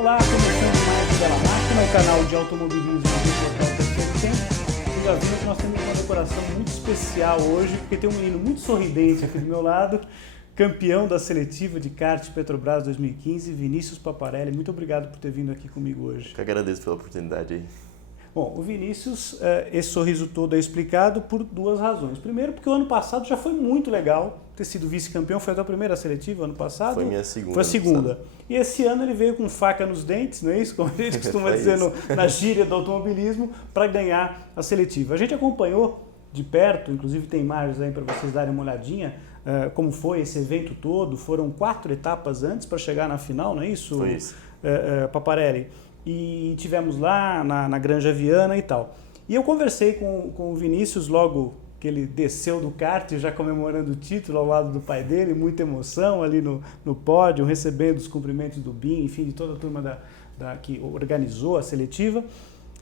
Olá, começando mais o Bela Máquina, o canal de automobilismo do Portal Terceiro Tempo. Vocês já viram que nós temos uma decoração muito especial hoje, porque tem um menino muito sorridente aqui do meu lado, campeão da seletiva de kart Petrobras 2015, Vinícius Paparelli. Muito obrigado por ter vindo aqui comigo hoje. Eu agradeço pela oportunidade aí. Bom, o Vinícius, esse sorriso todo é explicado por duas razões. Primeiro, porque o ano passado já foi muito legal ter sido vice-campeão, foi a tua primeira seletiva ano passado? Foi minha segunda. Foi a segunda. E esse ano ele veio com faca nos dentes, não é isso? Como a gente costuma dizer na gíria do automobilismo, para ganhar a seletiva. A gente acompanhou de perto, inclusive tem imagens aí para vocês darem uma olhadinha, como foi esse evento todo. Foram 4 etapas antes para chegar na final, não é isso? Foi isso. Paparelli. E tivemos lá na Granja Viana e tal. E eu conversei com o Vinícius logo que ele desceu do kart, já comemorando o título ao lado do pai dele, muita emoção ali no pódio, recebendo os cumprimentos do BIM, enfim, de toda a turma que organizou a seletiva.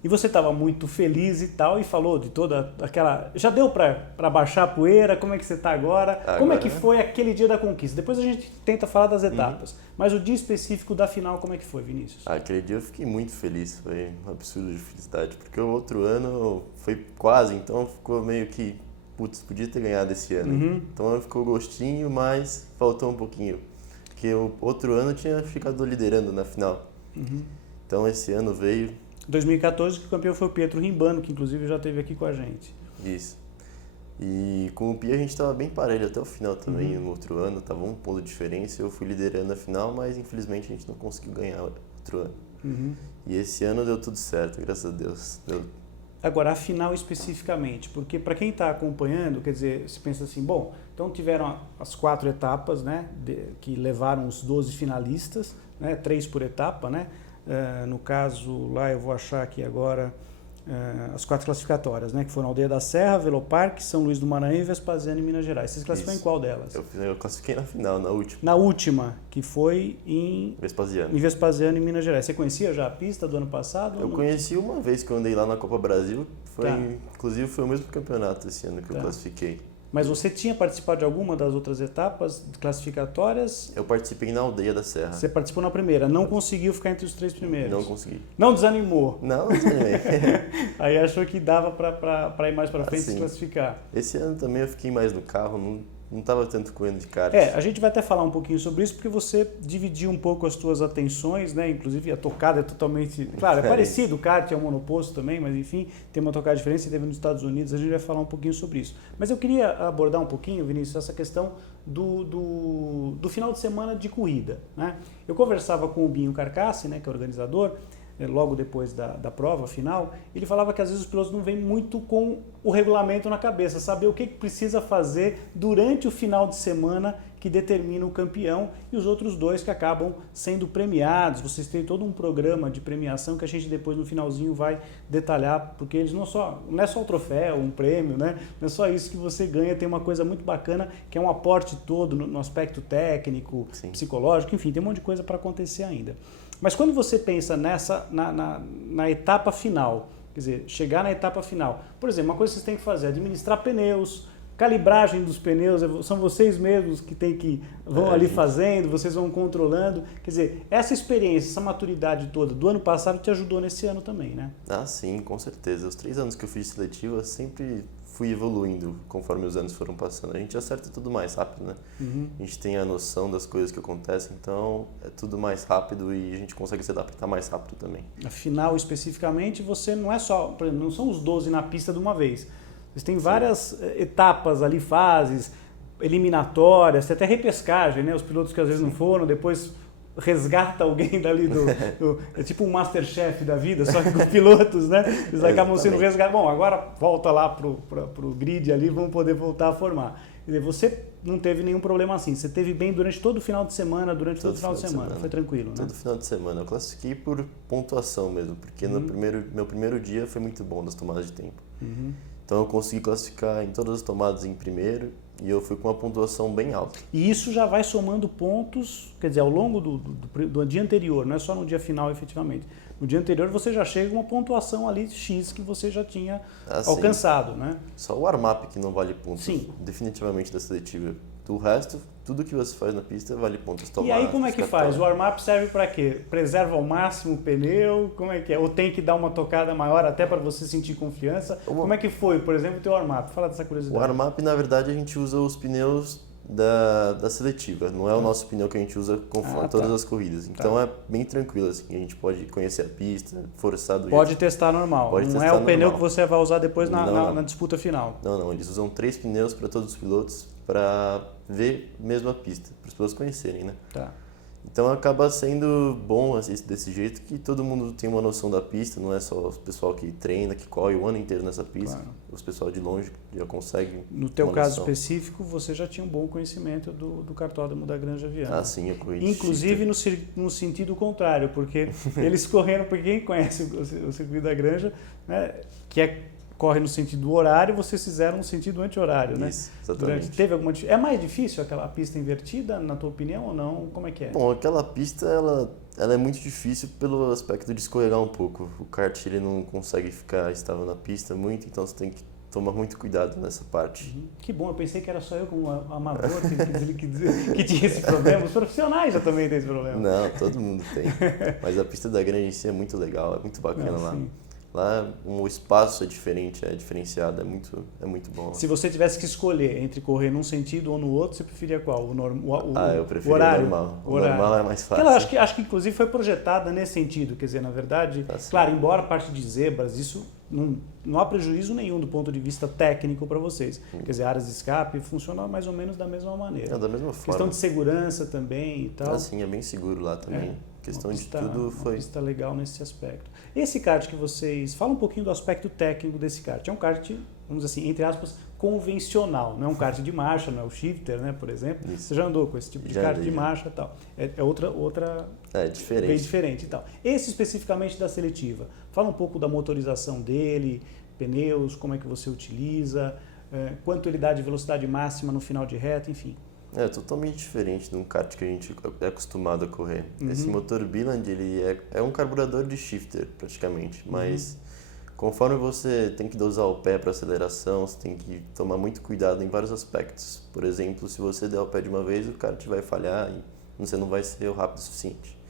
E você estava muito feliz e tal, e falou de toda aquela... Já deu para baixar a poeira? Como é que você está agora? Como é que foi aquele dia da conquista? Depois a gente tenta falar das etapas. Mas o dia específico da final, como é que foi, Vinícius? Aquele dia eu fiquei muito feliz, foi um absurdo de felicidade, porque o outro ano foi quase, então ficou meio que, putz, podia ter ganhado esse ano. Então ficou gostinho, mas faltou um pouquinho, porque o outro ano eu tinha ficado liderando na final. Então esse ano veio... 2014, que o campeão foi o Pietro Rimbano, que inclusive já esteve aqui com a gente. Isso. E com o Pia a gente estava bem parelho até o final também, no outro ano, estava um ponto de diferença, eu fui liderando a final, mas infelizmente a gente não conseguiu ganhar outro ano. E esse ano deu tudo certo, graças a Deus. Agora, a final especificamente, porque para quem está acompanhando, quer dizer, se pensa assim, bom, então tiveram as 4 etapas, né, que levaram os 12 finalistas, né, 3 por etapa, né? No caso, lá eu vou achar aqui agora as 4 classificatórias, né? Que foram Aldeia da Serra, Veloparque, São Luís do Maranhão e Vespasiano em Minas Gerais. Vocês classificam em qual delas? Eu classifiquei na final, na última. Na última, que foi em Vespasiano em Minas Gerais. Você conhecia já a pista do ano passado? Eu conheci uma vez que eu andei lá na Copa Brasil, inclusive foi o mesmo campeonato esse ano que eu classifiquei. Mas você tinha participado de alguma das outras etapas classificatórias? Eu participei na Aldeia da Serra. Você participou na primeira, não conseguiu ficar entre os 3 primeiros? Não consegui. Não desanimou? Não desanimei. Aí achou que dava para ir mais para frente e se classificar? Esse ano também eu fiquei mais no carro, não estava tanto correndo de kart. A gente vai até falar um pouquinho sobre isso, porque você dividiu um pouco as suas atenções, né? Inclusive a tocada é totalmente... Claro, é parecido, o kart é um monoposto também, mas enfim, tem uma tocada diferente, você teve nos Estados Unidos, a gente vai falar um pouquinho sobre isso. Mas eu queria abordar um pouquinho, Vinícius, essa questão do final de semana de corrida, né? Eu conversava com o Binho Carcassi, né, que é organizador, logo depois da prova final, ele falava que às vezes os pilotos não vêm muito com o regulamento na cabeça, saber o que precisa fazer durante o final de semana que determina o campeão e os outros 2 que acabam sendo premiados. Vocês têm todo um programa de premiação que a gente depois no finalzinho vai detalhar, porque eles não é só o troféu, um prêmio, né? Não é só isso que você ganha, tem uma coisa muito bacana que é um aporte todo no aspecto técnico, psicológico, enfim, tem um monte de coisa para acontecer ainda. Mas quando você pensa na etapa final, quer dizer, chegar na etapa final, por exemplo, uma coisa que vocês têm que fazer é administrar pneus, calibragem dos pneus, são vocês mesmos que vão ali fazendo, vocês vão controlando. Quer dizer, essa experiência, essa maturidade toda do ano passado te ajudou nesse ano também, né? Ah, sim, com certeza. Os 3 anos que eu fiz seletiva, sempre fui evoluindo conforme os anos foram passando. A gente acerta tudo mais rápido, né? A gente tem a noção das coisas que acontecem, então é tudo mais rápido e a gente consegue se adaptar mais rápido também. Afinal, especificamente, você não é só, por exemplo, não são os 12 na pista de uma vez. Vocês têm várias etapas ali, fases, eliminatórias, tem até repescagem, né? Os pilotos que às vezes não foram, depois resgata alguém dali é tipo um Masterchef da vida, só que com os pilotos, né? Eles acabam sendo resgatados. Bom, agora volta lá pro grid ali, vão poder voltar a formar. Quer dizer, você não teve nenhum problema assim, você teve bem durante todo o final de semana, todo o final de semana, foi tranquilo, né? Todo final de semana. Eu classifiquei por pontuação mesmo, porque no meu primeiro dia foi muito bom nas tomadas de tempo. Então eu consegui classificar em todas as tomadas em primeiro e eu fui com uma pontuação bem alta. E isso já vai somando pontos, quer dizer, ao longo do dia anterior, não é só no dia final efetivamente. No dia anterior você já chega com uma pontuação ali X que você já tinha alcançado, né? Só o warm-up que não vale pontos. Sim. Definitivamente da seletiva. Do resto, tudo que você faz na pista vale pontos tomados. E aí como é que faz? O warm-up serve para quê? Preserva ao máximo o pneu? Como é que é? Ou tem que dar uma tocada maior até para você sentir confiança? Como é que foi, por exemplo, o teu warm-up? Fala dessa curiosidade. O warm-up, na verdade, a gente usa os pneus da seletiva. Não é o nosso pneu que a gente usa conforme todas as corridas. Então é bem tranquilo, assim. A gente pode conhecer a pista, forçar do Pode testar normal. Não é o pneu que você vai usar depois na disputa final. Não. Eles usam 3 pneus para todos os pilotos para ver mesmo a pista, para os pilotos conhecerem, né? Tá. Então acaba sendo bom assim, desse jeito que todo mundo tem uma noção da pista, não é só o pessoal que treina, que corre o ano inteiro nessa pista, os pessoal de longe já consegue. No teu caso específico, você já tinha um bom conhecimento do kartódromo da Granja Viana. Ah, sim, eu corri. Inclusive no sentido contrário, porque eles correram, porque quem conhece o circuito da Granja, né, corre no sentido horário, vocês fizeram no sentido anti-horário, né? Isso, exatamente. Teve alguma dificuldade? É mais difícil aquela pista invertida, na tua opinião, ou não? Como é que é? Bom, aquela pista, ela é muito difícil pelo aspecto de escorregar um pouco. O kart, ele não consegue ficar estável na pista muito, então você tem que tomar muito cuidado nessa parte. Que bom, eu pensei que era só eu como amador que tinha esse problema. Os profissionais já também têm esse problema. Não, todo mundo tem. Mas a pista da Granja em si é muito legal, é muito bacana lá. Sim. Lá o espaço é diferente, é diferenciado, é muito bom. Se você tivesse que escolher entre correr num sentido ou no outro, você preferia qual? Eu preferia horário? O normal. O normal é mais fácil. Ela acho que inclusive foi projetada nesse sentido, quer dizer, na verdade, claro, embora a parte de zebras, isso não há prejuízo nenhum do ponto de vista técnico para vocês. Quer dizer, áreas de escape funcionam mais ou menos da mesma maneira. Da mesma forma. Questão de segurança também e tal. Sim, é bem seguro lá também. Questão de tudo foi... Uma pista legal nesse aspecto. Esse kart que vocês... Fala um pouquinho do aspecto técnico desse kart. É um kart, vamos dizer assim, entre aspas, convencional. Não é um kart de marcha, não é o shifter, né, por exemplo. Isso. Você já andou com esse tipo de kart de marcha e tal. É outra... É diferente. Bem diferente e tal. Esse especificamente da seletiva. Fala um pouco da motorização dele, pneus, como é que você utiliza, quanto ele dá de velocidade máxima no final de reta, enfim. É totalmente diferente de um kart que a gente é acostumado a correr. Esse motor Biland, ele é um carburador de shifter, praticamente, mas conforme você tem que dosar o pé para aceleração, você tem que tomar muito cuidado em vários aspectos. Por exemplo, se você der o pé de uma vez, o kart vai falhar e você não vai ser rápido o suficiente,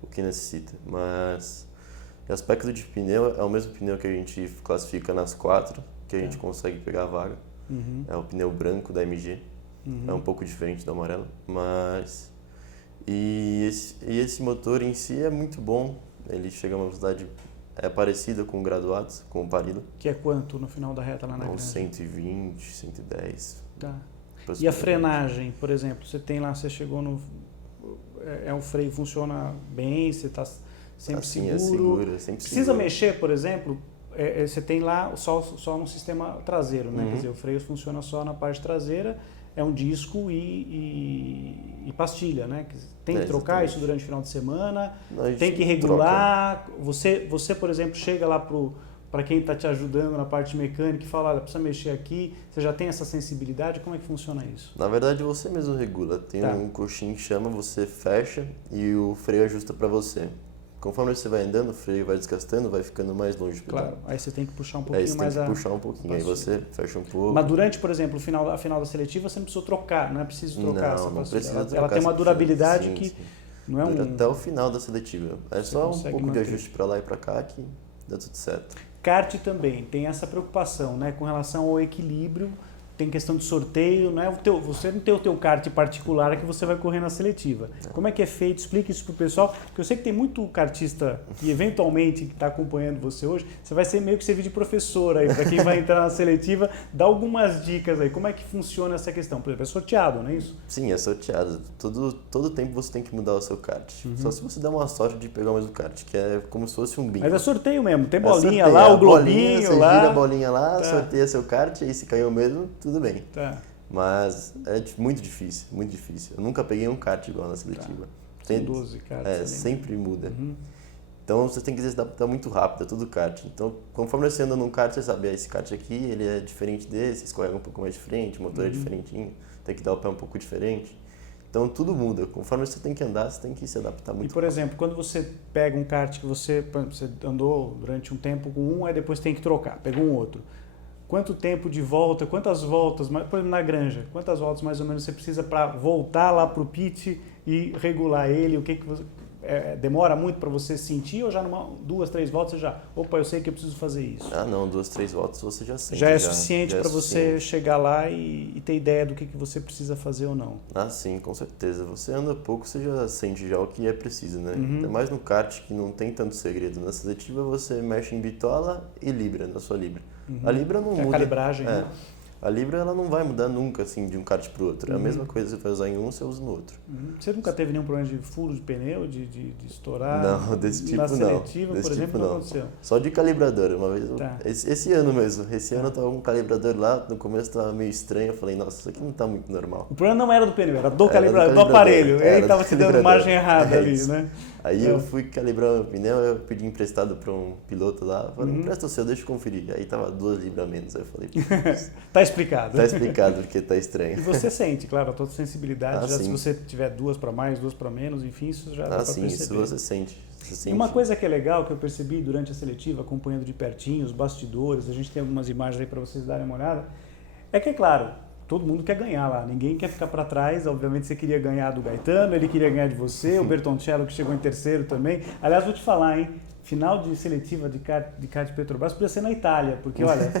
o que necessita. Mas o aspecto de pneu é o mesmo pneu que a gente classifica nas 4, que a gente consegue pegar a vaga. É o pneu branco da MG. É um pouco diferente do amarelo, mas... E esse motor em si é muito bom. Ele chega a uma velocidade parecida com o graduados, com o Parilo. Que é quanto no final da reta lá na Granja? 120, 110. Tá. E a frenagem, por exemplo? Você chegou no... o freio funciona bem, você está sempre seguro? É seguro, sempre Precisa seguro. mexer, por exemplo... Você tem lá só no sistema traseiro, né? Quer dizer, o freio funciona só na parte traseira. É um disco e pastilha, né? Tem que trocar isso durante o final de semana, tem que regular. Você, por exemplo, chega lá para quem está te ajudando na parte mecânica e fala, olha, precisa mexer aqui, você já tem essa sensibilidade, como é que funciona isso? Na verdade, você mesmo regula. Tem um coxinho que chama, você fecha e o freio ajusta para você. Conforme você vai andando, o freio vai desgastando, vai ficando mais longe do pedal. Claro, aí você tem que puxar um pouquinho mais. Aí você tem que puxar um pouquinho, aí você fecha um pouco. Mas durante, por exemplo, a final da seletiva, você não precisou trocar, não é preciso trocar essa pastilha. Ela tem uma durabilidade que não é dura até o final da seletiva. É só um pouco de ajuste para lá e para cá que dá tudo certo. Kart também tem essa preocupação, né, com relação ao equilíbrio. Tem questão de sorteio, não é você não tem o teu kart particular que você vai correr na seletiva. Como é que é feito? Explique isso pro pessoal, porque eu sei que tem muito kartista que eventualmente está acompanhando você hoje, você vai ser meio que servir de professor aí, para quem vai entrar na seletiva, dá algumas dicas aí, como é que funciona essa questão? Por exemplo, é sorteado, não é isso? Sim, é sorteado. Todo tempo você tem que mudar o seu kart. Só se você der uma sorte de pegar o mesmo kart, que é como se fosse um bingo. Mas é sorteio mesmo, tem bolinha lá, o globinho você lá. Você gira a bolinha lá, sorteia seu kart, aí se caiu o mesmo, tudo bem. Mas é muito difícil, muito difícil. Eu nunca peguei um kart igual na seletiva. Tem 12 karts. Sempre muda. Então você tem que se adaptar muito rápido a todo kart. Então, conforme você anda num kart, você sabe, esse kart aqui ele é diferente desse, escorrega um pouco mais de frente, o motor é diferentinho, tem que dar o pé um pouco diferente. Então tudo muda. Conforme você tem que andar, você tem que se adaptar muito. E por exemplo, quando você pega um kart que você andou durante um tempo com um, aí depois tem que trocar, pegou um outro. quanto tempo de volta, quantas voltas, por exemplo, na Granja, quantas voltas mais ou menos você precisa para voltar lá para o pit e regular ele? O que você... demora muito para você sentir ou já numa 2, 3 voltas você já, opa, eu sei que eu preciso fazer isso? Ah, não, 2, 3 voltas você já sente. Já é suficiente para você chegar lá e ter ideia do que você precisa fazer ou não? Ah, sim, com certeza. Você anda pouco, você já sente já o que é preciso, né? Ainda mais no kart, que não tem tanto segredo. Na seletiva você mexe em bitola e libra, na sua libra. A libra não muda. A calibragem, né? A libra ela não vai mudar nunca assim de um kart para o outro. É a mesma coisa que você vai usar em um, você usa no outro. Você nunca teve nenhum problema de furo de pneu, de estourar? Não, desse tipo não. Na seletiva, desse por exemplo, tipo, não aconteceu? Só de calibrador. Uma vez, Tá. esse ano mesmo. Esse ano eu tava com um calibrador lá, no começo tava meio estranho. Eu falei, nossa, isso aqui não tá muito normal. O problema não era do pneu, era do calibrador, do aparelho. Ele estava te dando margem errada ali, isso. né? Aí eu fui calibrar o meu pneu, eu pedi emprestado para um piloto lá, falei, empresta o seu, deixa eu conferir. Aí tava 2 libras a menos, aí eu falei, tá explicado. Tá explicado, porque tá estranho. E você sente, claro, a tua sensibilidade, já sim. Se você tiver 2 para mais, 2 para menos, enfim, isso já dá para perceber. Isso você sente. E uma coisa que é legal, que eu percebi durante a seletiva, acompanhando de pertinho os bastidores, a gente tem algumas imagens aí para vocês darem uma olhada, é que, é claro, todo mundo quer ganhar lá, ninguém quer ficar para trás. Obviamente você queria ganhar do Gaetano, ele queria ganhar de você, o Bertoncello que chegou em terceiro também. Aliás, vou te falar, hein, final de seletiva de kart Petrobras podia ser na Itália, porque olha,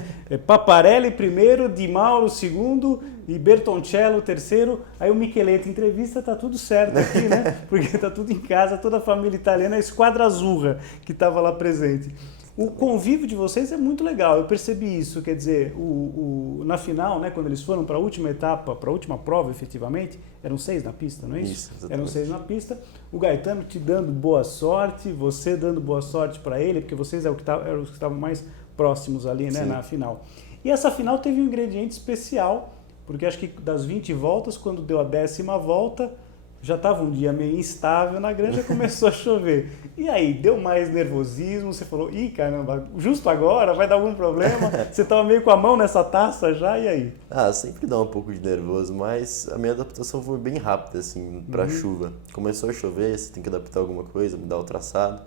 Paparelli primeiro, Di Mauro segundo e Bertoncello terceiro. Aí o Micheletti entrevista, tá tudo certo aqui, né? Porque tá tudo em casa, toda a família italiana, a esquadra azzurra que estava lá presente. O convívio de vocês é muito legal, eu percebi isso, quer dizer, na final, né, quando eles foram para a última etapa, para a última prova efetivamente, eram 6 na pista, não é isso? Isso, exatamente. Eram 6 na pista, o Gaetano te dando boa sorte, você dando boa sorte para ele, porque vocês eram os que estavam mais próximos ali, né, na final. E essa final teve um ingrediente especial, porque acho que das 20 voltas, quando deu a 10ª volta, já estava um dia meio instável na Granja, começou a chover. E aí, deu mais nervosismo, você falou, ih, caramba, justo agora, vai dar algum problema? Você estava meio com a mão nessa taça já, e aí? Ah, sempre dá um pouco de nervoso, mas a minha adaptação foi bem rápida, assim, pra chuva. Começou a chover, você tem que adaptar alguma coisa, mudar o traçado.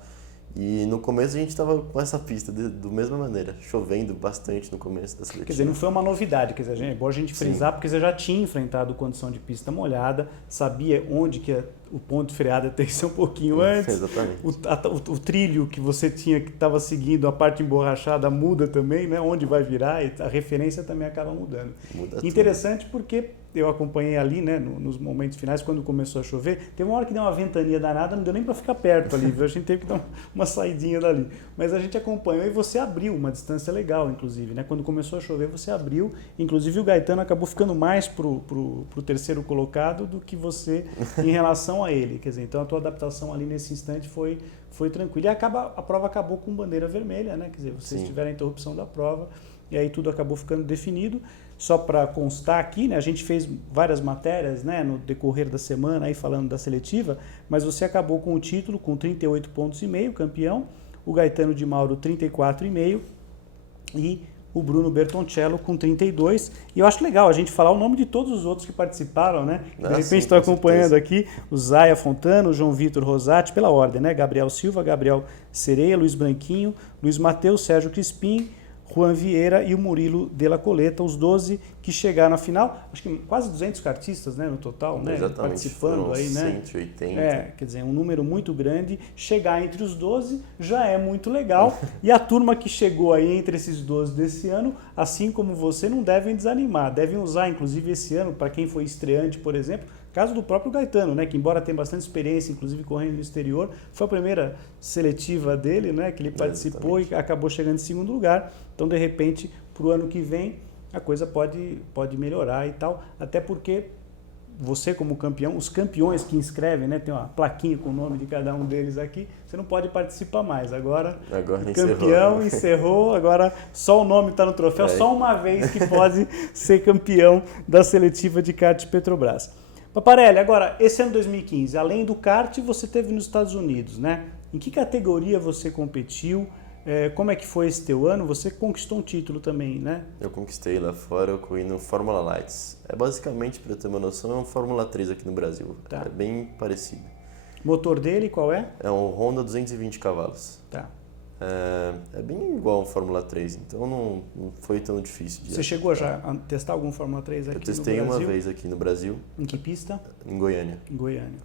E no começo a gente estava com essa pista da mesma maneira, chovendo bastante no começo da seletiva. Quer dizer, não foi uma novidade, quer dizer, é bom a gente frisar, porque você já tinha enfrentado condição de pista molhada, sabia onde que o ponto de freada tem que ser um pouquinho antes. Exatamente. O trilho que você tinha, que estava seguindo, a parte emborrachada muda também, né? Onde vai virar, e a referência também acaba mudando. Muda Interessante tudo. Porque eu acompanhei ali, né, nos momentos finais, quando começou a chover, teve uma hora que deu uma ventania danada, não deu nem para ficar perto ali, a gente teve que dar uma saidinha dali. Mas a gente acompanhou e você abriu uma distância legal, inclusive, né? Quando começou a chover, você abriu, inclusive o Gaetano acabou ficando mais pro terceiro colocado do que você em relação a ele. Quer dizer, então a tua adaptação ali nesse instante foi tranquila. E a prova acabou com bandeira vermelha, né? Quer dizer, vocês tiveram a interrupção da prova e aí tudo acabou ficando definido. Só para constar aqui, né, a gente fez várias matérias, né, no decorrer da semana aí falando da seletiva, mas você acabou com o título com 38,5 pontos, campeão, o Gaetano Di Mauro 34,5 e o Bruno Bertoncello com 32. E eu acho legal a gente falar o nome de todos os outros que participaram, né? De repente estou acompanhando aqui o Zaya Fontana, o João Vitor Rosati, pela ordem, né? Gabriel Silva, Gabriel Sereia, Luiz Branquinho, Luiz Mateus, Sérgio Crispim, Juan Vieira e o Murilo de la Coleta, os 12 que chegaram na final. Acho que quase 200 kartistas, né, no total, né, participando aí, né? 180. Quer dizer, um número muito grande. Chegar entre os 12 já é muito legal. E a turma que chegou aí entre esses 12 desse ano, assim como você, não devem desanimar. Devem usar, inclusive, esse ano, para quem foi estreante, por exemplo, caso do próprio Gaetano, né, que embora tenha bastante experiência, inclusive correndo no exterior, foi a primeira seletiva dele, né, que ele participou e acabou chegando em segundo lugar. Então, de repente, para o ano que vem, a coisa pode melhorar e tal, até porque você como campeão, os campeões que inscrevem, né, tem uma plaquinha com o nome de cada um deles aqui, você não pode participar mais. Agora o campeão encerrou, agora só o nome está no troféu, só uma vez que pode ser campeão da seletiva de kart Petrobras. Paparelli, agora, esse ano 2015, além do kart, você teve nos Estados Unidos, né? Em que categoria você competiu? Como é que foi esse teu ano? Você conquistou um título também, né? Eu conquistei lá fora, eu corri no Fórmula Lights. Basicamente, para ter uma noção, é um Fórmula 3 aqui no Brasil. Tá. É bem parecido. Motor dele qual é? É um Honda 220 cavalos. Tá. É bem igual ao Fórmula 3, então não foi tão difícil. Você chegou já a testar algum Fórmula 3 aqui no Brasil? Eu testei uma vez aqui no Brasil. Em que pista? Em Goiânia. Em Goiânia.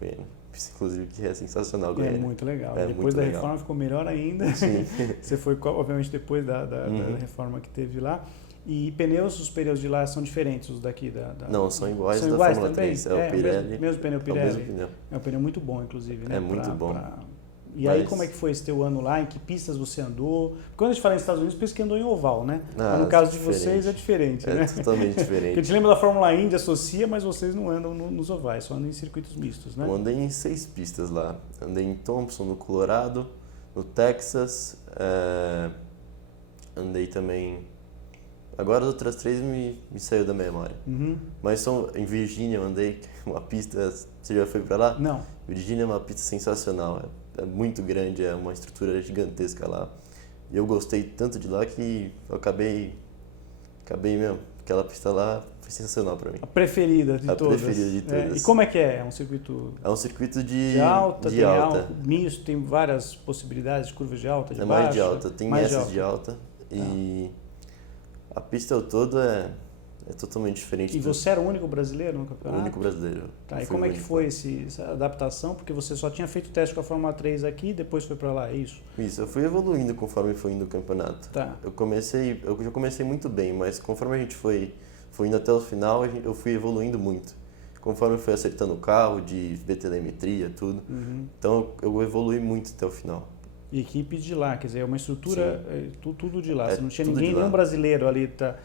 Pista, inclusive, que é sensacional, Goiânia. É muito legal. É Depois muito da legal. reforma ficou melhor ainda. Sim. Você foi, obviamente, depois da reforma que teve lá. E os pneus de lá são diferentes os daqui Não, são iguais são da iguais Fórmula também? 3. É o Pirelli. Mesmo pneu Pirelli. É o mesmo pneu. É um pneu muito bom, inclusive, né? É muito bom. E aí, como é que foi esse teu ano lá? Em que pistas você andou? Quando a gente fala nos Estados Unidos, pensa que andou em oval, né? Mas no caso de vocês é diferente, né? É totalmente diferente. Porque a gente lembra da Fórmula Indy, associa, mas vocês não andam nos ovais, só andam em circuitos mistos, né? Eu andei em 6 pistas lá. Andei em Thompson, no Colorado, no Texas. Andei também... Agora as outras 3 me saiu da memória. Mas são em Virgínia, eu andei uma pista... Você já foi pra lá? Não. Virgínia é uma pista sensacional. É muito grande, é uma estrutura gigantesca lá. E eu gostei tanto de lá que eu acabei mesmo. Aquela pista lá foi sensacional para mim. A preferida de todas. A preferida de todas. E como é que é? É um circuito... É um circuito de alta, de alta. Misto, tem várias possibilidades de curvas de alta, de baixa. É mais de alta, tem essas de alta. E a pista ao todo é totalmente diferente. E você era o único brasileiro no campeonato? O único brasileiro. Tá, e como é que foi essa adaptação? Porque você só tinha feito teste com a Fórmula 3 aqui, depois foi para lá, é isso? Isso, eu fui evoluindo conforme foi indo o campeonato. Tá. Eu já comecei muito bem, mas conforme a gente foi indo até o final, eu fui evoluindo muito. Conforme eu fui acertando o carro, de ver telemetria, tudo. Então eu evoluí muito até o final. E equipe de lá, quer dizer, é uma estrutura, tudo de lá. Você não tinha ninguém, nenhum brasileiro ali, tá?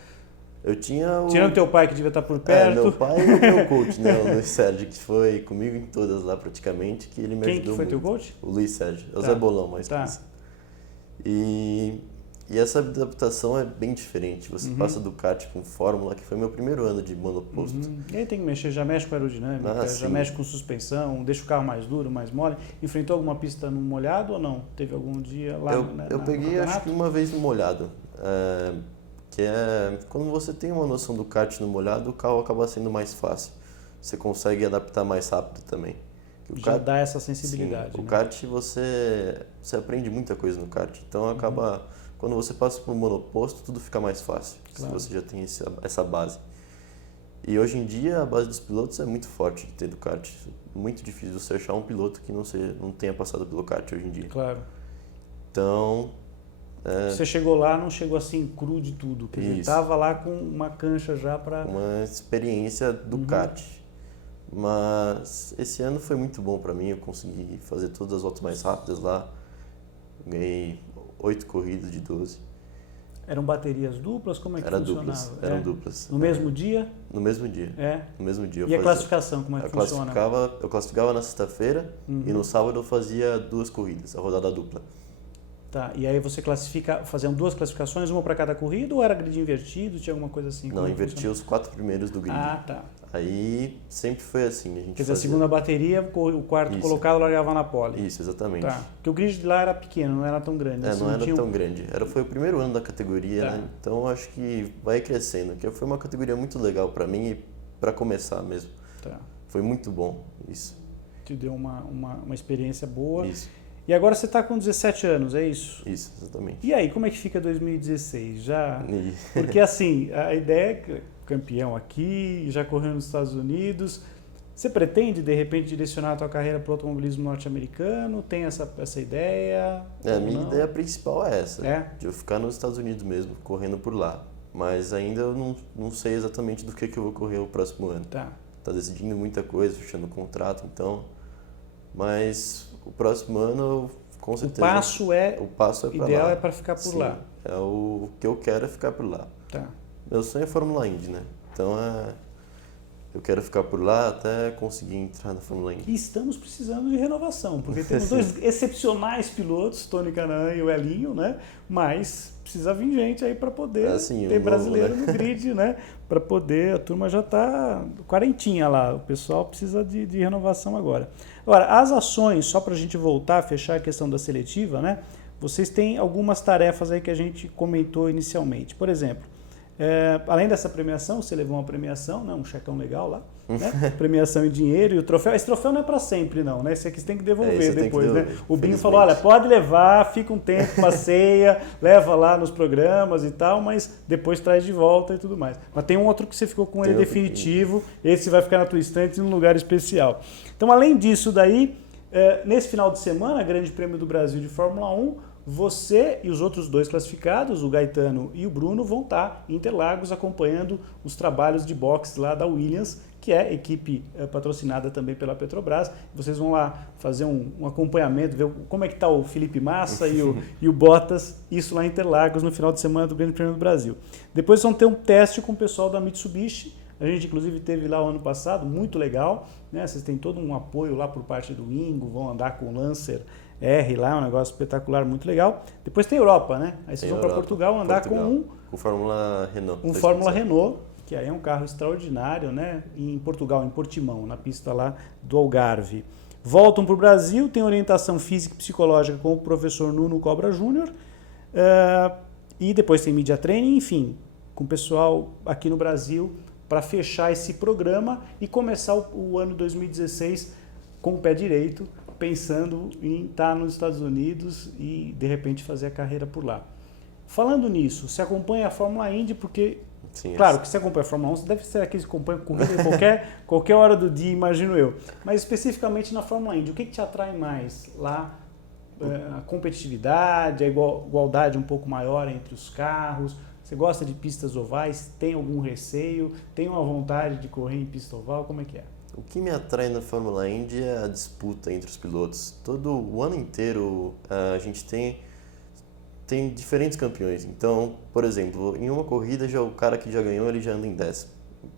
Eu tinha Tirando teu pai que devia estar por perto. Meu pai e o meu coach, né? O Luiz Sérgio, que foi comigo em todas lá praticamente, que ele me ajudou muito. Quem que foi teu coach? O Luiz Sérgio, o Zé Bolão, mais que isso. E essa adaptação é bem diferente. Você passa do kart com Fórmula, que foi meu primeiro ano de monoposto. E aí tem que mexer, já mexe com aerodinâmica, já mexe com suspensão, deixa o carro mais duro, mais mole. Enfrentou alguma pista no molhado ou não? Teve algum dia lá eu peguei, acho que uma vez no molhado. Que é quando você tem uma noção do kart no molhado, o carro acaba sendo mais fácil. Você consegue adaptar mais rápido também. Já dá essa sensibilidade. Sim, o kart você aprende muita coisa no kart. Então acaba, quando você passa por um monoposto, tudo fica mais fácil. Claro. Se você já tem essa base. E hoje em dia a base dos pilotos é muito forte de ter do kart. Muito difícil você achar um piloto que não tenha passado pelo kart hoje em dia. Claro. Então... Você chegou lá, não chegou assim cru de tudo, quer dizer, estava lá com uma cancha já para... Uma experiência do kart. Mas esse ano foi muito bom para mim, eu consegui fazer todas as voltas mais rápidas lá. Ganhei 8 corridas de 12. Eram baterias duplas? Como é que funcionava? Eram duplas. No mesmo dia? No mesmo dia. No mesmo dia. E a classificação, como é que funciona? Eu classificava na sexta-feira e no sábado eu fazia 2 corridas, a rodada dupla. Tá, e aí você faziam 2 classificações, uma para cada corrida, ou era grid invertido, tinha alguma coisa assim? Não, invertia os 4 primeiros do grid. Ah, tá. Aí sempre foi assim. Quer dizer, a segunda bateria, o quarto colocado largava na pole. Isso, exatamente. Tá, porque o grid lá era pequeno, não era tão grande. Não era tão grande. Foi o primeiro ano da categoria, né? Então acho que vai crescendo. Que foi uma categoria muito legal para mim e para começar mesmo. Tá. Foi muito bom isso. Te deu uma experiência boa. Isso. E agora você está com 17 anos, é isso? Isso, exatamente. E aí, como é que fica 2016? Porque assim, a ideia é campeão aqui, já correu nos Estados Unidos. Você pretende, de repente, direcionar a tua carreira para o automobilismo norte-americano? Tem essa ideia? A minha ideia principal é essa, de eu ficar nos Estados Unidos mesmo, correndo por lá. Mas ainda eu não sei exatamente do que eu vou correr o próximo ano. Tá decidindo muita coisa, fechando contrato, então... Mas o próximo ano, com certeza... O passo é ideal é para ficar por lá. O que eu quero é ficar por lá. Tá. Meu sonho é Fórmula Indy, né? Então eu quero ficar por lá até conseguir entrar na Fórmula Indy. E estamos precisando de renovação, porque temos 2 excepcionais pilotos, Tony Kanaan e o Elinho, né? Mas precisa vir gente aí para poder ter brasileiro no grid, né? Para poder, a turma já está quarentinha lá, o pessoal precisa de renovação agora. Agora, as ações, só para a gente voltar, fechar a questão da seletiva, né? Vocês têm algumas tarefas aí que a gente comentou inicialmente. Por exemplo, Além dessa premiação, você levou uma premiação, né? Um checão legal lá, né? Premiação em dinheiro e o troféu. Esse troféu não é para sempre, não, né? Esse aqui você tem que devolver depois, né? O Binho falou, olha, pode levar, fica um tempo, passeia, leva lá nos programas e tal, mas depois traz de volta e tudo mais. Mas tem um outro que você ficou com ele definitivo, esse vai ficar na tua estante em um lugar especial. Então, além disso daí, nesse final de semana, Grande Prêmio do Brasil de Fórmula 1, você e os outros 2 classificados, o Gaetano e o Bruno, vão estar em Interlagos acompanhando os trabalhos de boxe lá da Williams, que é equipe patrocinada também pela Petrobras. Vocês vão lá fazer um acompanhamento, ver como é que está o Felipe Massa e o Bottas, isso lá em Interlagos no final de semana do Grande Prêmio do Brasil. Depois vão ter um teste com o pessoal da Mitsubishi. A gente, inclusive, teve lá o ano passado, muito legal, né? Vocês têm todo um apoio lá por parte do Ingo, vão andar com o Lancer R lá, um negócio espetacular, muito legal. Depois tem Europa, né? Aí vocês vão para Portugal andar com Fórmula Renault. Um Fórmula Renault, que aí é um carro extraordinário, né? Em Portugal, em Portimão, na pista lá do Algarve. Voltam para o Brasil, tem orientação física e psicológica com o professor Nuno Cobra Júnior. E depois tem Media Training, enfim, com o pessoal aqui no Brasil para fechar esse programa e começar o ano 2016 com o pé direito, pensando em estar nos Estados Unidos e, de repente, fazer a carreira por lá. Falando nisso, você acompanha a Fórmula Indy porque, sim, claro que você acompanha a Fórmula 1, você deve ser aquele que acompanha corrida em qualquer hora do dia, imagino eu. Mas, especificamente na Fórmula Indy, o que te atrai mais lá? A competitividade, a igualdade um pouco maior entre os carros? Você gosta de pistas ovais? Tem algum receio? Tem uma vontade de correr em pista oval? Como é que é? O que me atrai na Fórmula Indy é a disputa entre os pilotos. Todo o ano inteiro a gente tem diferentes campeões. Então, por exemplo, em uma corrida o cara que já ganhou ele já anda em 10º.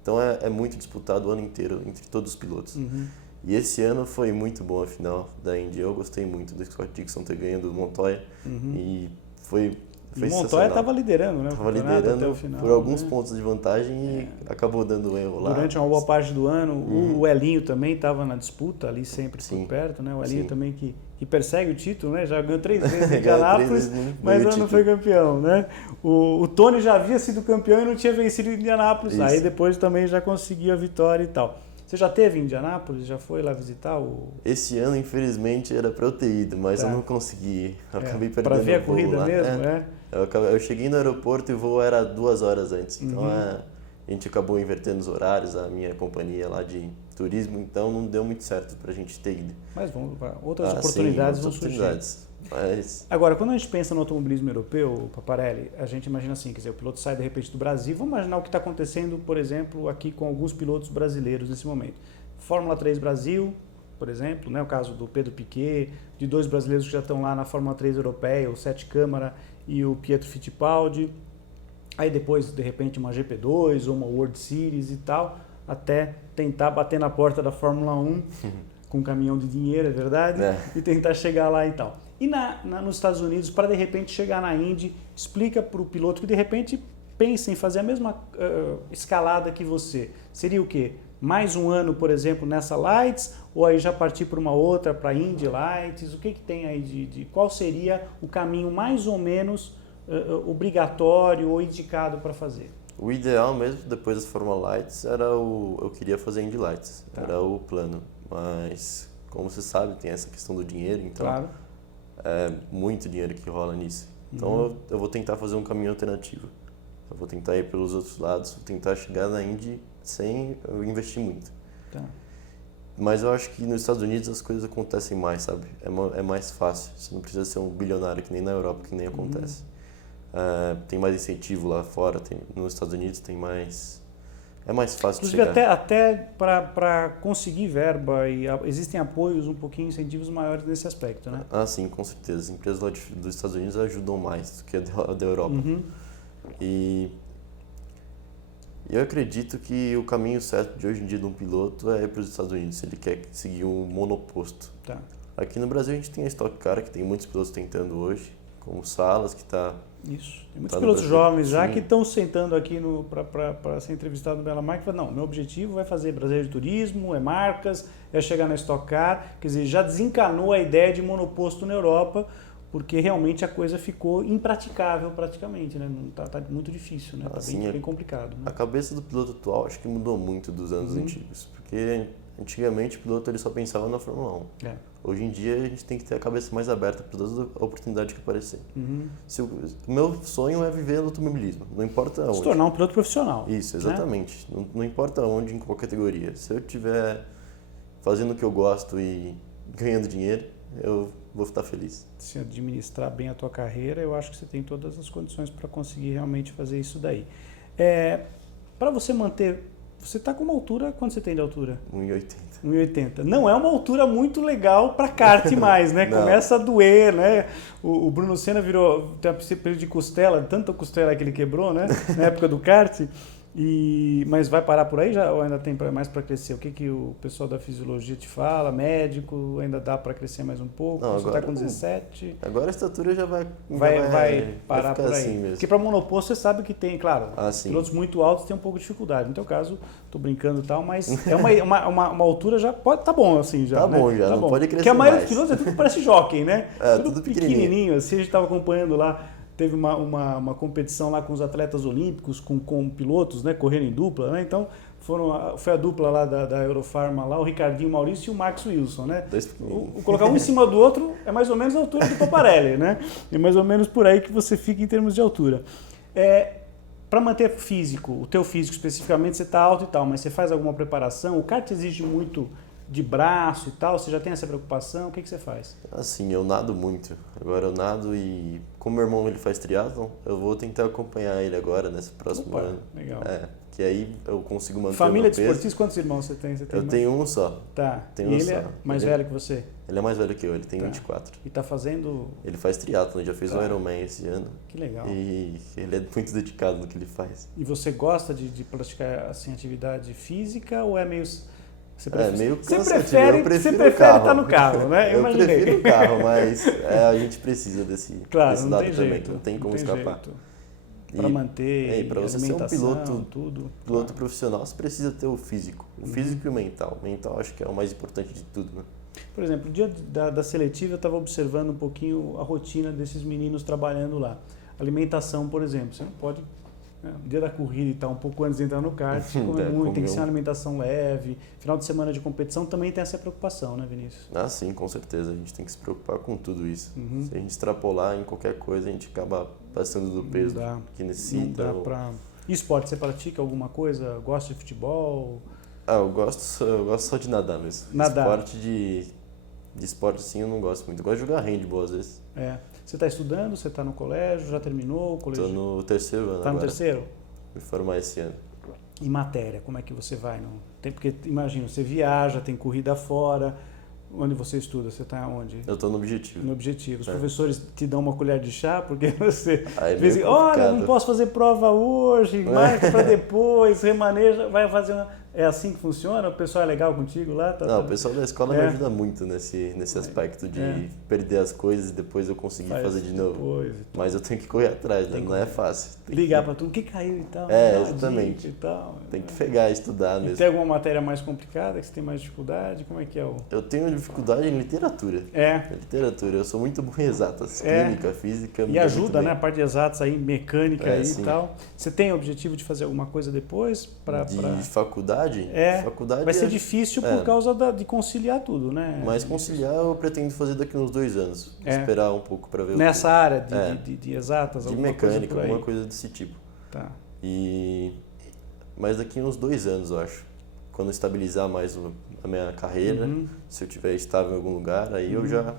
Então é muito disputado o ano inteiro entre todos os pilotos. Uhum. E esse ano foi muito bom a final da Indy. Eu gostei muito do Scott Dixon ter ganho do Montoya. Uhum. E foi o Montoya estava liderando, né? Estava liderando até o final, por alguns pontos de vantagem e acabou dando erro lá. Durante uma boa parte do ano, o Elinho também estava na disputa ali sempre por perto, né? O Elinho também que persegue o título, né? Já ganhou 3 vezes em Indianápolis, mas não foi campeão, né? O Tony já havia sido campeão e não tinha vencido em Indianápolis, aí depois também já conseguiu a vitória e tal. Você já esteve em Indianápolis? Já foi lá visitar o... Esse ano, infelizmente, era para eu ter ido, mas eu não consegui. Eu acabei perdendo para ver a corrida lá. mesmo, Eu cheguei no aeroporto e o voo era 2 horas antes. Então a gente acabou invertendo os horários, a minha companhia lá de turismo, então não deu muito certo para a gente ter ido. Mas outras oportunidades vão surgir. Mas... Agora, quando a gente pensa no automobilismo europeu, Paparelli, a gente imagina assim, quer dizer, o piloto sai de repente do Brasil, vamos imaginar o que está acontecendo, por exemplo, aqui com alguns pilotos brasileiros nesse momento. Fórmula 3 Brasil, por exemplo, né, o caso do Pedro Piquet, de 2 brasileiros que já estão lá na Fórmula 3 europeia, o Sete Câmara e o Pietro Fittipaldi. Aí depois, de repente, uma GP2 ou uma World Series e tal, até tentar bater na porta da Fórmula 1 com um caminhão de dinheiro, é verdade? E tentar chegar lá e tal. E nos Estados Unidos, para de repente chegar na Indy, explica para o piloto que de repente pensa em fazer a mesma escalada que você. Seria o quê? Mais um ano, por exemplo, nessa Lights, ou aí já partir para uma outra, para Indy Lights? O que tem aí qual seria o caminho mais ou menos obrigatório ou indicado para fazer? O ideal mesmo, depois das Fórmula Lights, eu queria fazer Indy Lights, era o plano. Mas, como você sabe, tem essa questão do dinheiro, então é muito dinheiro que rola nisso. Então eu vou tentar fazer um caminho alternativo. Eu vou tentar ir pelos outros lados, vou tentar chegar na Indy sem eu investir muito. Mas eu acho que nos Estados Unidos as coisas acontecem mais, sabe? É mais fácil, você não precisa ser um bilionário que nem na Europa, que nem acontece. Tem mais incentivo lá fora, nos Estados Unidos tem mais... É mais fácil de chegar. Inclusive até para conseguir verba, e existem apoios, um pouquinho, incentivos maiores nesse aspecto, né? Sim, com certeza. As empresas lá dos Estados Unidos ajudam mais do que a da Europa. E eu acredito que o caminho certo de hoje em dia de um piloto é ir para os Estados Unidos, se ele quer seguir um monoposto. Aqui no Brasil a gente tem a Stock Car, que tem muitos pilotos tentando hoje, como o Salas, que está... Isso. Tem muitos pilotos jovens já que estão sentando aqui para ser entrevistado no Bela Marca e falam, não, meu objetivo é fazer brasileiro de turismo, é marcas, é chegar na Stock Car. Quer dizer, já desencanou a ideia de monoposto na Europa, porque realmente a coisa ficou impraticável praticamente, né? Não tá muito difícil, né? Tá bem complicado. Né? A cabeça do piloto atual acho que mudou muito dos anos antigos, porque antigamente o piloto ele só pensava na Fórmula 1. Hoje em dia a gente tem que ter a cabeça mais aberta para todas as oportunidades que aparecer. O meu sonho é viver no automobilismo, não importa onde. Se tornar um piloto profissional. Isso, exatamente. Né? Não importa onde, em qual categoria. Se eu estiver fazendo o que eu gosto e ganhando dinheiro, eu vou estar feliz. Se administrar bem a tua carreira, eu acho que você tem todas as condições para conseguir realmente fazer isso daí. Para você manter... Você está com uma altura... Quanto você tem de altura? 1,80. 1,80. Não é uma altura muito legal para kart mais, né? Começa a doer, né? O Bruno Senna tem uma período de costela, tanta costela que ele quebrou, né? Na época do kart. Mas vai parar por aí já ou ainda tem mais para crescer? O que o pessoal da fisiologia te fala? Médico, ainda dá para crescer mais um pouco? Não, você está com 17? Agora a estatura já vai parar por aí. Assim mesmo. Porque para monoposto você sabe que tem, claro, pilotos sim. muito altos têm um pouco de dificuldade. No teu caso, estou brincando e tal, mas é uma altura já pode tá bom assim já. Tá né? bom já, tá não bom. pode crescer. Porque a maioria mais. dos pilotos é tudo que parece jockey, né? Tudo pequenininho. Assim, a gente estava acompanhando lá. Teve uma competição lá com os atletas olímpicos, com pilotos, né, correndo em dupla, né? Então foi a dupla lá da Eurofarma, lá, o Ricardinho Maurício e o Max Wilson, né? Colocar um em cima do outro é mais ou menos a altura do Toparelli, né? É mais ou menos por aí que você fica em termos de altura. Para manter físico, o teu físico especificamente, você está alto e tal, mas você faz alguma preparação? O kart exige muito de braço e tal? Você já tem essa preocupação? O que você faz? Assim, eu nado muito. Agora eu nado e como meu irmão ele faz triatlon, eu vou tentar acompanhar ele agora nesse próximo ano. Legal. Que aí eu consigo manter Família o meu de peso. esportistas, quantos irmãos você tem? Eu tenho um só. Tá. Tenho e um ele só. é mais velho que você? Ele é mais velho que eu, ele tem 24. E tá fazendo... Ele faz triatlon, já fez um Ironman esse ano. Que legal. E ele é muito dedicado no que ele faz. E você gosta de praticar assim, atividade física ou é meio... Você meio cansativo. Você prefere estar no carro, né? Eu prefiro o carro, mas a gente precisa desse lado também, não tem como escapar. Para manter para você ser um piloto claro. profissional, você precisa ter o físico. O físico e o mental. O mental acho que é o mais importante de tudo, né? Por exemplo, no dia da seletiva eu estava observando um pouquinho a rotina desses meninos trabalhando lá. Alimentação, por exemplo, você não pode... No dia da corrida e tal, um pouco antes de entrar no kart, comer muito, tem que ser uma alimentação leve. Final de semana de competição também tem essa preocupação, né, Vinícius? Sim, com certeza. A gente tem que se preocupar com tudo isso. Se a gente extrapolar em qualquer coisa, a gente acaba passando do peso que necessita. Não dá pra... E esporte, você pratica alguma coisa? Gosta de futebol? Eu gosto só de nadar mesmo. Nadar. De esporte, sim, eu não gosto muito. Eu gosto de jogar handball às vezes. Você está estudando? Você está no colégio? Já terminou o colégio? Estou no terceiro ano agora. Está no terceiro? Me formar esse ano. E matéria, como é que você vai? Porque, imagina, você viaja, tem corrida fora. Onde você estuda? Você está onde? Eu estou no Objetivo. No Objetivo. Os professores te dão uma colher de chá porque você... Aí olha, não posso fazer prova hoje, marca para depois, remaneja, vai fazer uma... É assim que funciona? O pessoal é legal contigo lá? Não, o pessoal da escola me ajuda muito nesse aspecto de perder as coisas e depois eu conseguir fazer de novo. Mas eu tenho que correr atrás, né? Não é fácil. Ligar para tudo, o que caiu e tal. Exatamente. E tal. Tem que pegar, estudar mesmo. Tem alguma matéria mais complicada que você tem mais dificuldade? Como é que é o... Eu tenho dificuldade em literatura. Literatura. Eu sou muito bom em exatas. Química, física. E ajuda, né? A parte de exatas aí, mecânica aí e tal. Você tem o objetivo de fazer alguma coisa depois? De faculdade? Faculdade vai ser difícil por causa de conciliar tudo, né? Mas conciliar eu pretendo fazer daqui uns 2 anos. Esperar um pouco para ver nessa área de exatas, de mecânica, alguma coisa desse tipo. Tá. Mas daqui uns 2 anos, eu acho. Quando estabilizar mais a minha carreira, se eu estiver estável em algum lugar, aí eu já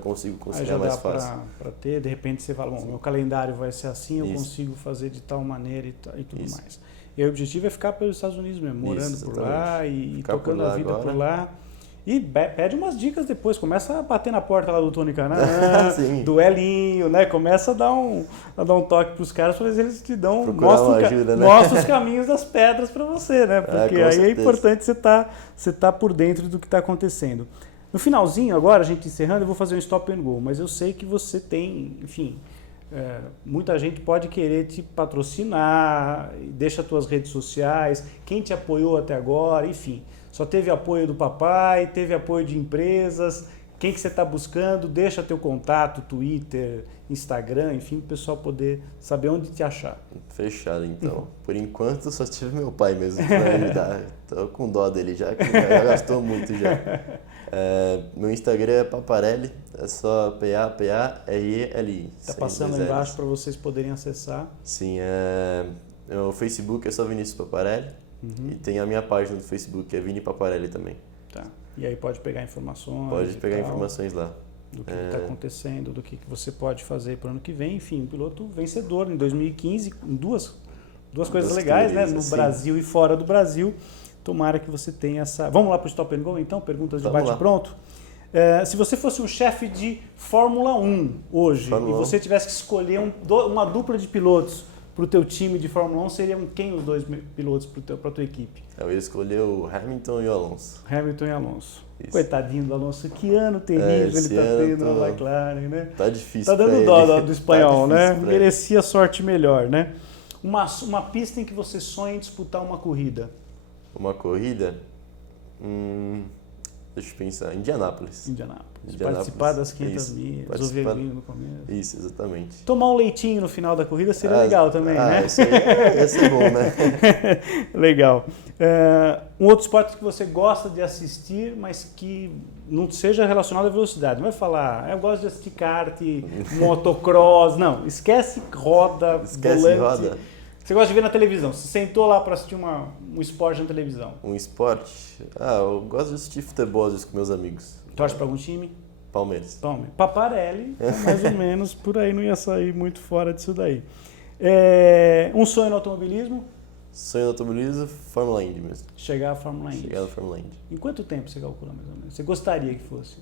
consigo conciliar mais fácil. Para ter, de repente você fala, bom, meu calendário vai ser assim, eu consigo fazer de tal maneira e tudo mais. E o objetivo é ficar pelos Estados Unidos mesmo, morando por lá e tocando a vida por lá. E pede umas dicas depois, começa a bater na porta lá do Tony Kanaan, do Elinho, né? Começa a dar um toque pros caras para ver se eles te dão, mostra os caminhos das pedras para você, né? Porque aí é importante você tá por dentro do que está acontecendo. No finalzinho, agora, a gente encerrando, eu vou fazer um stop and go, mas eu sei que você tem, enfim... muita gente pode querer te patrocinar, deixa as tuas redes sociais, quem te apoiou até agora, enfim, só teve apoio do papai, teve apoio de empresas, quem que você está buscando, deixa teu contato, Twitter, Instagram, enfim, para o pessoal poder saber onde te achar. Fechado, então. Por enquanto, só tive meu pai mesmo para me ajudar. Tô com dó dele já, que já gastou muito já. Meu Instagram é Paparelli, é só P-A-P-A-R-E-L-I. Tá passando aí embaixo para vocês poderem acessar. Sim, o Facebook é só Vinícius Paparelli. E tem a minha página do Facebook, que é Vini Paparelli também. Tá. E aí pode pegar informações. Pode pegar informações lá. Do que está acontecendo, do que você pode fazer para o ano que vem. Enfim, um piloto vencedor em 2015, com duas coisas legais, né? No Brasil e fora do Brasil. Tomara que você tenha essa... Vamos lá para o Stop and Go, então? Perguntas de bate-pronto? Se você fosse um chefe de Fórmula 1 hoje e você tivesse que escolher uma dupla de pilotos para o teu time de Fórmula 1, seriam quem os dois pilotos para a tua equipe? Eu ia escolher o Hamilton e o Alonso. Hamilton e Alonso. Isso. Coitadinho do Alonso, que ano terrível ele está tendo na McLaren, né? Tá difícil. Tá dando dó do espanhol, né? Merecia sorte melhor, né? Uma pista em que você sonha em disputar uma corrida. Uma corrida? Deixa eu pensar. Indianápolis. Participar das 500 milhas, ouvir no começo. Isso, exatamente. Tomar um leitinho no final da corrida seria legal também, né? Isso aí ia ser bom, né? Legal. Um outro esporte que você gosta de assistir, mas que não seja relacionado à velocidade. Não vai falar, eu gosto de assistir kart, motocross. Não, esquece roda, volante. Roda. Você gosta de ver na televisão? Você sentou lá para assistir um esporte na televisão? Um esporte? Eu gosto de assistir futebol às vezes com meus amigos. Torce para algum time? Palmeiras. Paparelli, mais ou menos, por aí não ia sair muito fora disso daí. Um sonho no automobilismo? Sonho no automobilismo, Fórmula Indy mesmo. Chegar à Fórmula Indy. Chegar na Fórmula Indy. Em quanto tempo você calcula mais ou menos? Você gostaria que fosse?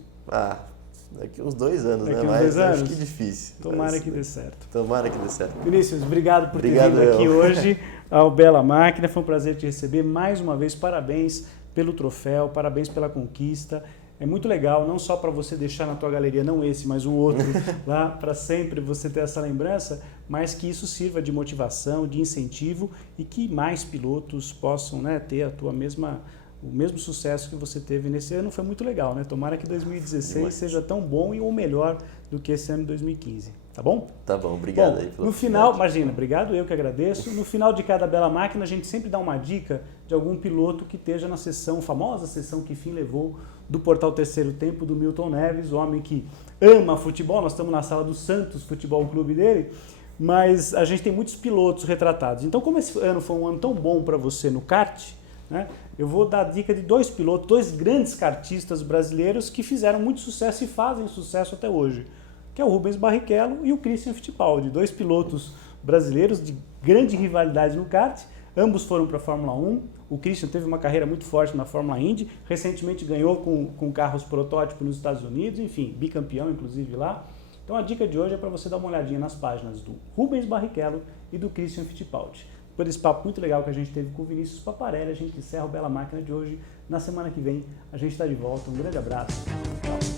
Daqui uns 2 anos, daqui né? Mas 2 anos? Acho que é difícil. Tomara que dê certo. Tomara que dê certo. Vinícius, obrigado por ter vindo aqui hoje ao Bela Máquina. Foi um prazer te receber. Mais uma vez, parabéns pelo troféu, parabéns pela conquista. É muito legal, não só para você deixar na tua galeria, não esse, mas o outro, lá para sempre você ter essa lembrança, mas que isso sirva de motivação, de incentivo e que mais pilotos possam, né, ter o mesmo sucesso que você teve nesse ano. Foi muito legal, né? Tomara que 2016 seja tão bom ou melhor do que esse ano de 2015. Tá bom? Tá bom, obrigado aí pela No final, imagina, obrigado, eu que agradeço. No final de cada Bela Máquina, a gente sempre dá uma dica de algum piloto que esteja na sessão, famosa sessão que fim levou do Portal Terceiro Tempo, do Milton Neves, o homem que ama futebol. Nós estamos na sala do Santos Futebol Clube dele, mas a gente tem muitos pilotos retratados. Então, como esse ano foi um ano tão bom para você no kart, né, eu vou dar a dica de 2 pilotos, 2 grandes kartistas brasileiros que fizeram muito sucesso e fazem sucesso até hoje, que é o Rubens Barrichello e o Christian Fittipaldi, 2 pilotos brasileiros de grande rivalidade no kart. Ambos foram para a Fórmula 1. O Christian teve uma carreira muito forte na Fórmula Indy, recentemente ganhou com carros protótipo nos Estados Unidos, enfim, bicampeão inclusive lá. Então a dica de hoje é para você dar uma olhadinha nas páginas do Rubens Barrichello e do Christian Fittipaldi. Por esse papo muito legal que a gente teve com o Vinícius Paparelli, a gente encerra o Bela Máquina de hoje. Na semana que vem a gente está de volta. Um grande abraço. Tchau.